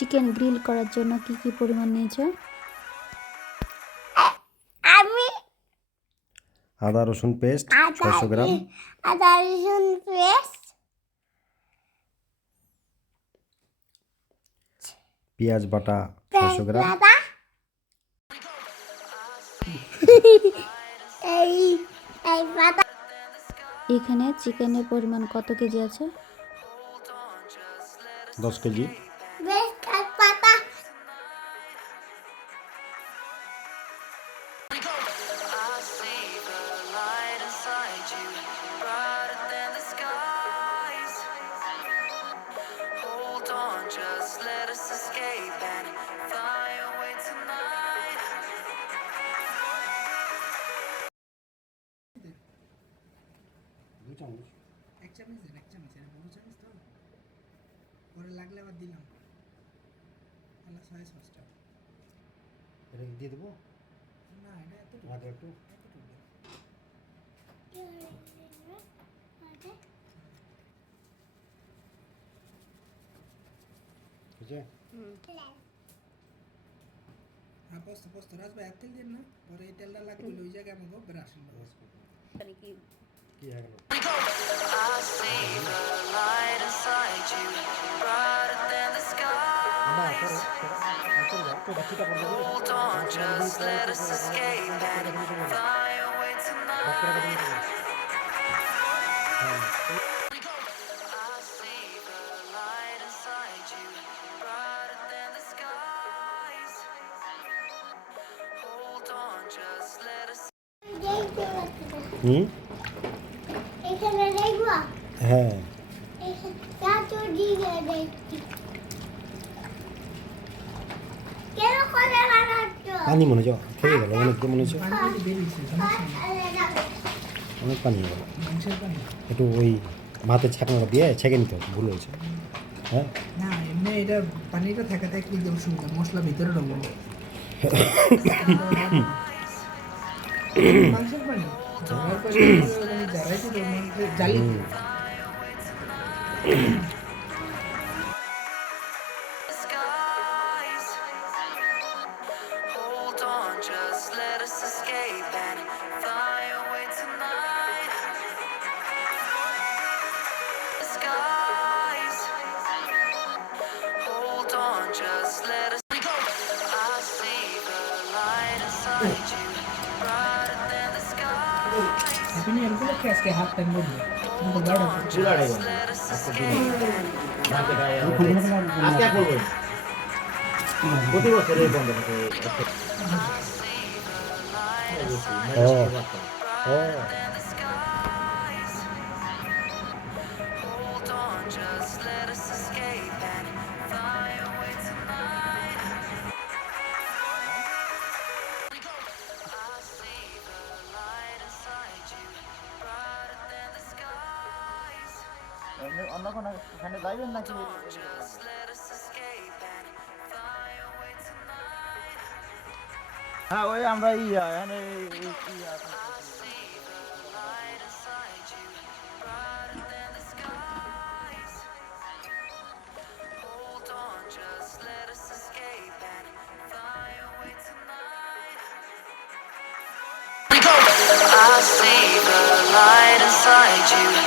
Chicken grill করার জন্য কি কি পরিমাণ নিয়েছো? আমি আদা রসুন পেস্ট 600 গ্রাম, আদা রসুন পেস্ট, পেঁয়াজ বাটা 600 গ্রাম, পেঁয়াজ এই এই পাতা এখানে চিকেনের পরিমাণ কত কেজি আছে? 10 কেজি। বেশ পাতা এক চামচ দেন, এক চামচ, এটা বড় চামচ তো, পরে লাগলে আবার দিলাম। আল্লাহ সয়া সসটা এটা দিয়ে দেবো, না, এটা এতটুকু লাগে একটু। এতটুকু দেন। ঠিক আছে। হ্যাঁ, পোস্ত পোস্ত রাজ ভাই, তেল দিন না, পরে এই তেলটা লাগবে ওই জায়গায় আমাকে ব্রাশ কি হয়ে গেল? হুম, এখানে দেখবো হ্যাঁ, এত দিকে দেখি কেন করে বানাচ্ছো পানি মনে হচ্ছে খেয়ে গেল, অনেক মনে হচ্ছে পানি বেরিয়েছে, সমস্যা নেই, অনেক পানি হয়ে গেল। মাংসের পানি একটু ওই ভাতের ছাকনাটা দিয়ে ছেঁকে নিতে হবে, ভুল হয়েছে। হ্যাঁ, না, এমনি এটা পানিটা থাকাতে একটু অসুবিধা, মশলা ভিতরে ঢুকবো। মাংসের পানি ঝাড়ার পরে ঝাড়াইতে তো জালি আপনি এরকম কি আজকে হাফ টাইম বলবো কিন্তু গাড়ি আজকে এক বলবো প্রতি বছর এই বন্ধ থাকে। ও ও অন্য কোনো এখানে যাইবেন নাকি? হ্যাঁ, ওই আমরা এখানে I see the light inside you.